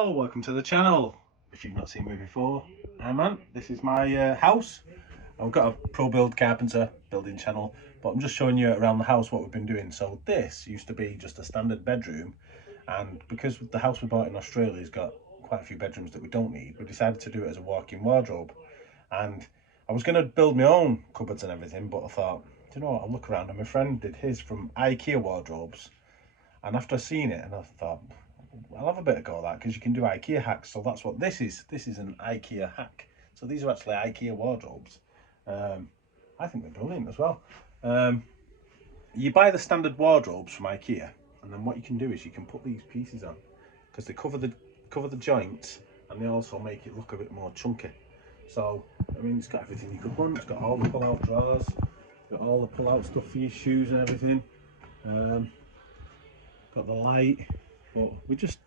Hello, welcome to the channel. If you've not seen me before, I'm Ant. This is my house. I've got a pro build carpenter building channel, but I'm just showing you around the house what we've been doing. So this used to be just a standard bedroom, and because the house we bought in Australia has got quite a few bedrooms that we don't need, we decided to do it as a walk-in wardrobe. And I was going to build my own cupboards and everything, but I thought, you know what, I'll look around, and my friend did his from Ikea wardrobes. And after I seen it, and I thought, I'll have a bit of go at that, because you can do Ikea hacks. So that's what this is. This is an Ikea hack. So these are actually Ikea wardrobes. I think they're brilliant as well. You buy the standard wardrobes from Ikea, and then what you can do is you can put these pieces on, because they cover the joints, and they also make it look a bit more chunky. So I mean, it's got everything you could want. It's got all the pull-out drawers, got all the pull-out stuff for your shoes and everything. Got the light. But we just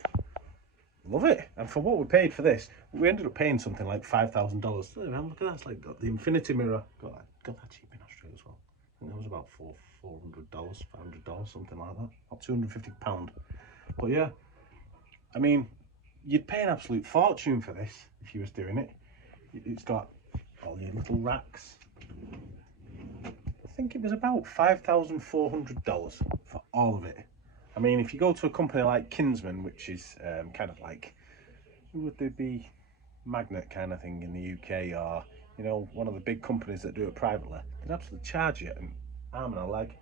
love it, and for what we paid for this, we ended up paying something like $5,000. Look at that! It's like got the infinity mirror. Got that cheap in Australia as well. I think that was about $400, $500, something like that, or £250. But yeah, I mean, you'd pay an absolute fortune for this if you was doing it. It's got all your little racks. I think it was about $5,400 for all of it. I mean, if you go to a company like Kinsman, which is kind of like, who would they be, Magnet kind of thing in the UK, or, you know, one of the big companies that do it privately, they'd absolutely charge you an arm and a leg.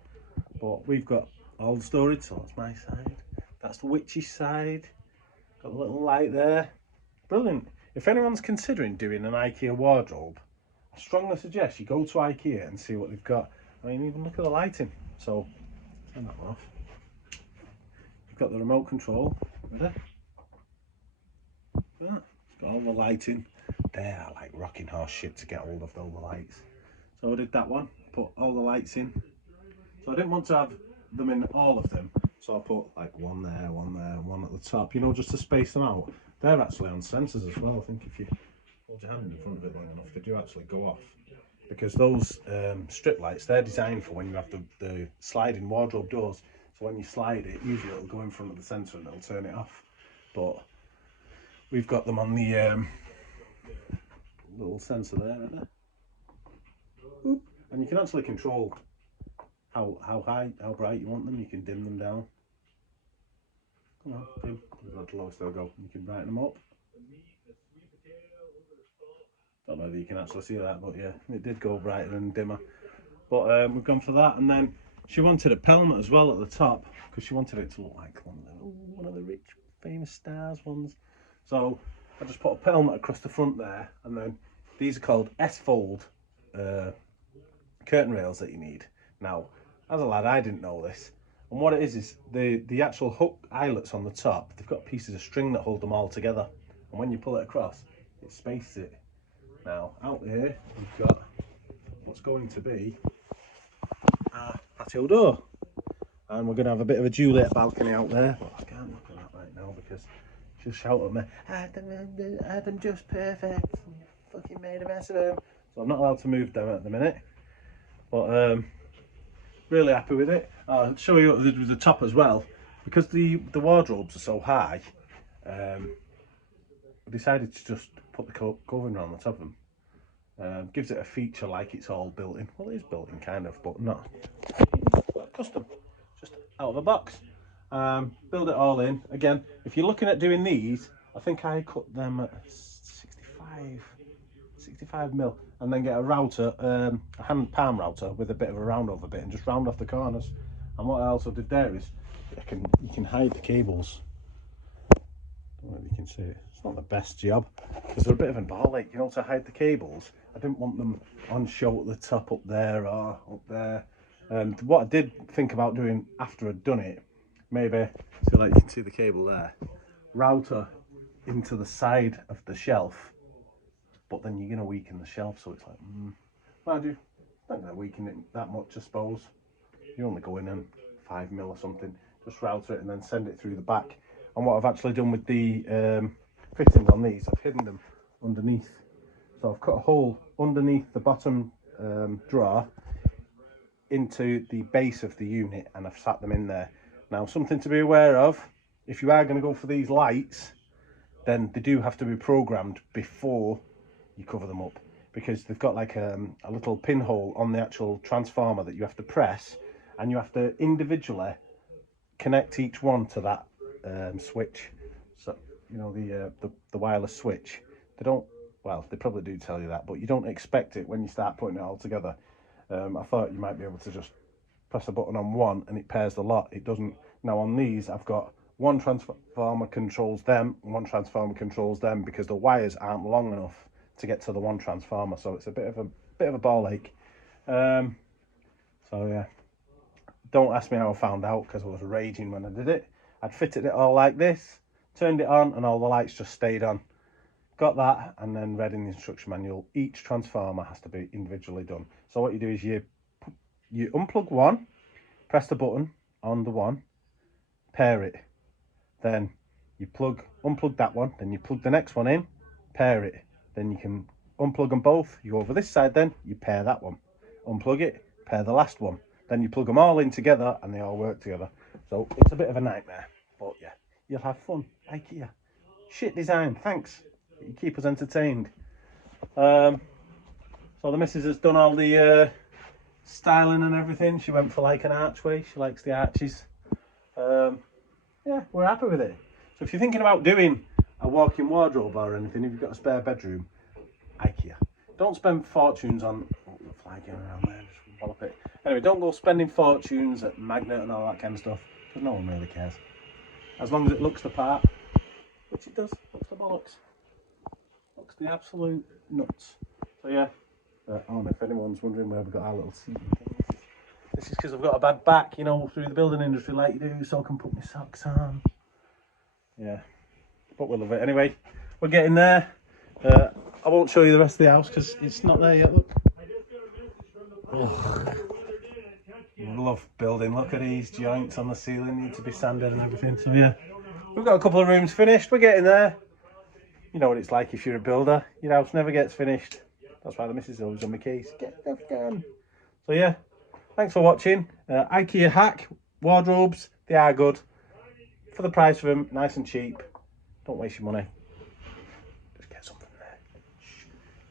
But we've got all the storage, so that's my side. That's the witch's side. Got a little light there. Brilliant. If anyone's considering doing an Ikea wardrobe, I strongly suggest you go to Ikea and see what they've got. I mean, even look at the lighting. So, turn that one off. Got the remote control there. It's got all the lighting there. I like rocking horse shit to get hold of all the lights, so I did that one, put all the lights in. So I didn't want to have them in all of them, so I put like one there, one at the top, you know, just to space them out. They're actually on sensors as well. I think if you hold your hand in front of it long enough, they do actually go off, because those strip lights, they're designed for when you have the sliding wardrobe doors. So when you slide it, usually it'll go in front of the sensor and it'll turn it off. But we've got them on the little sensor there, right there. Oop. And you can actually control how high, how bright you want them. You can dim them down. Come on, dim. That's the lowest they'll go. You can brighten them up. Don't know if you can actually see that, but yeah, it did go brighter and dimmer. But we've gone for that, and then she wanted a pelmet as well at the top, because she wanted it to look like one of the rich, famous stars ones. So I just put a pelmet across the front there, and then these are called S-fold curtain rails that you need. Now, as a lad, I didn't know this, and what it is the actual hook eyelets on the top, they've got pieces of string that hold them all together, and when you pull it across, it spaces it. Now, out here, we've got what's going to be patio door, and we're going to have a bit of a Juliet balcony out there, but I can't look at that right now because she'll shout at me, Adam just perfect, you fucking made a mess of him. So I'm not allowed to move them at the minute, but really happy with it. I'll show you what with the top as well, because the wardrobes are so high. I decided to just put the covering on the top of them. Gives it a feature like it's all built in. Well, it is built in kind of, but not custom, just out of the box. Build it all in. Again, if you're looking at doing these, I think I cut them at 65 mil, and then get a router, a hand palm router with a bit of a round over bit, and just round off the corners. And what I also did there is you can hide the cables. I don't know if you can see it. It's not the best job because they're a bit of a ball ache, you know, to hide the cables. I didn't want them on show at the top up there or up there. And what I did think about doing after I'd done it, maybe, so like you can see the cable there, router into the side of the shelf, but then you're going to weaken the shelf, so it's like, mind you, not going to weaken it that much, I suppose. You only go in and 5 mil or something, just router it and then send it through the back. And what I've actually done with the fittings on these, I've hidden them underneath. So I've cut a hole underneath the bottom drawer into the base of the unit, and I've sat them in there. Now, something to be aware of, if you are going to go for these lights, then they do have to be programmed before you cover them up, because they've got like a little pinhole on the actual transformer that you have to press, and you have to individually connect each one to that switch. So you know, the wireless switch. They don't, well, they probably do tell you that, but you don't expect it when you start putting it all together. I thought you might be able to just press a button on one and it pairs the lot. It doesn't. Now on these, I've got one transformer controls them, one transformer controls them, because the wires aren't long enough to get to the one transformer. So it's a bit of a ball ache. So yeah, don't ask me how I found out, because I was raging when I did it. I'd fitted it all like this, turned it on, and all the lights just stayed on. Got that, and then read in the instruction manual, each transformer has to be individually done. So what you do is you unplug one, press the button on the one, pair it, then you unplug that one, then you plug the next one in, pair it, then you can unplug them both, you go over this side, then you pair that one, unplug it, pair the last one, then you plug them all in together and they all work together. So it's a bit of a nightmare, but yeah, you'll have fun. Ikea, shit design, thanks, you keep us entertained. So the missus has done all the styling and everything. She went for like an archway, she likes the arches. Yeah, we're happy with it. So if you're thinking about doing a walk-in wardrobe or anything, if you've got a spare bedroom, Ikea. Don't spend fortunes on fly going around there, just wallop it. Anyway, don't go spending fortunes at magnet and all that kind of stuff, because no one really cares. As long as it looks the part, which it does, looks the bollocks. Looks the absolute nuts. So yeah, if anyone's wondering where we got our little seating thing, this is because I've got a bad back, you know, through the building industry like you do, so I can put my socks on. Yeah, but we love it. Anyway, we're getting there. I won't show you the rest of the house because it's not there yet, look. Ugh. Love building. Look at these joints on the ceiling, need to be sanded and everything. So yeah, we've got a couple of rooms finished. We're getting there. You know what it's like if you're a builder. Your house never gets finished. That's why the missus is always on my case. Get stuff done. So yeah, thanks for watching. Ikea hack wardrobes. They are good. For the price of them, nice and cheap. Don't waste your money. Just get something there.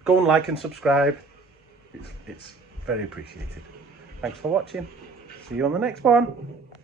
Go and like and subscribe. It's very appreciated. Thanks for watching. See you on the next one.